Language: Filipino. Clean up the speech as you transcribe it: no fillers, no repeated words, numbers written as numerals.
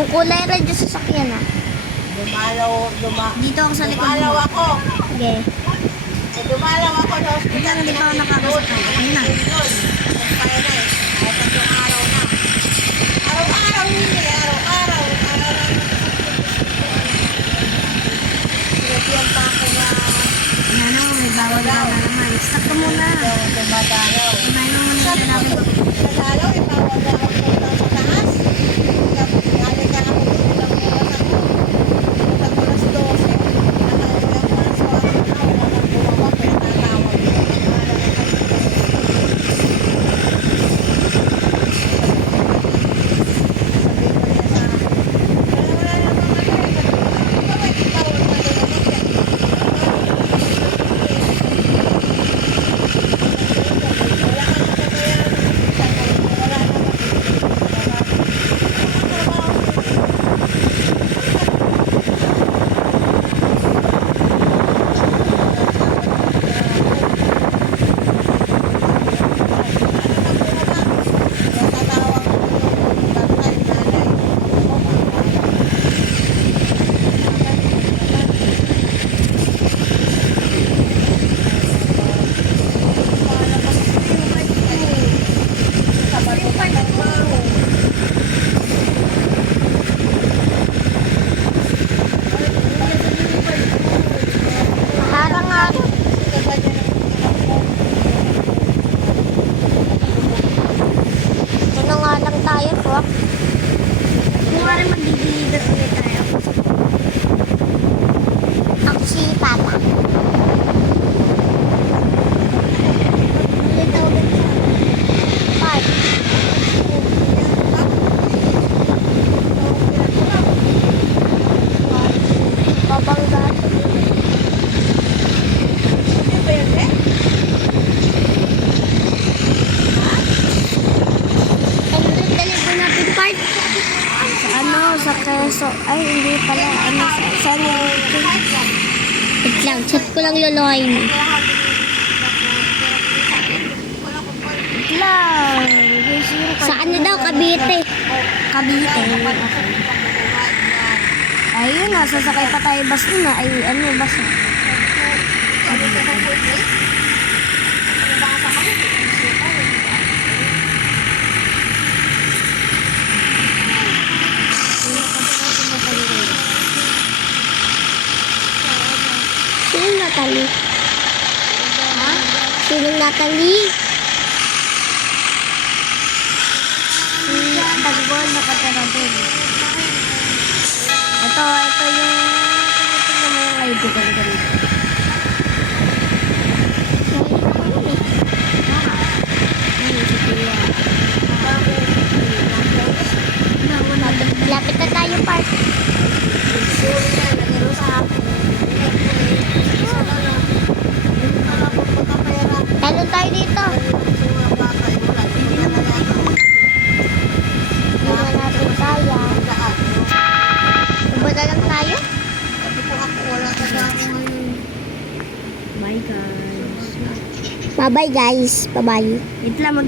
Yung kulay red yung sasakyan ah. Dito ako sa likod. Dumalaw ako. Sige. Dumalaw ako sa hospital. Hindi pa ako nakakasakay. Ayun na. Araw-araw hindi. Araw-araw. Pinagyan pa ako na Yan o, may bawal ka na naman. Stop ka muna. dumadalaw. Kumain mo muna yung lalaki ko. Nadalaw, ipawag na ako punta sa taas. Tapos galing ka ako doon. Ilang oras ako. Ilang oras 12. Nakauwi ako alas 4 na. Wala nang bumawa. Kaya tatawag ko. Harang nga. Ito na nga lang tayo po. Kung nga rin mag-deliver ulit tayo. Ako si Papa. Ulit ako ulit. Park. Babangga. Ano deliver natin part? Sa ano, sa keso. Ay, hindi pala. Ano, sa ano. Wait lang, check ko lang luluhay mo. Wait lang. Sa ano daw, Cavite. Cavite. Ayun na, sasakay pa tayo bus na. Ay, ano, bus na. Sino Natalie? Ha? Sino Natalie? Si Tagbol nakatara doon. Ito yung tinitignan mo yung ID ko dito. Lapit na tayo, Park. Talon tayo dito. Hindi na natin kaya. Uba na lang tayo. My guys. Bye-bye, guys. Bye-bye. Wait lang,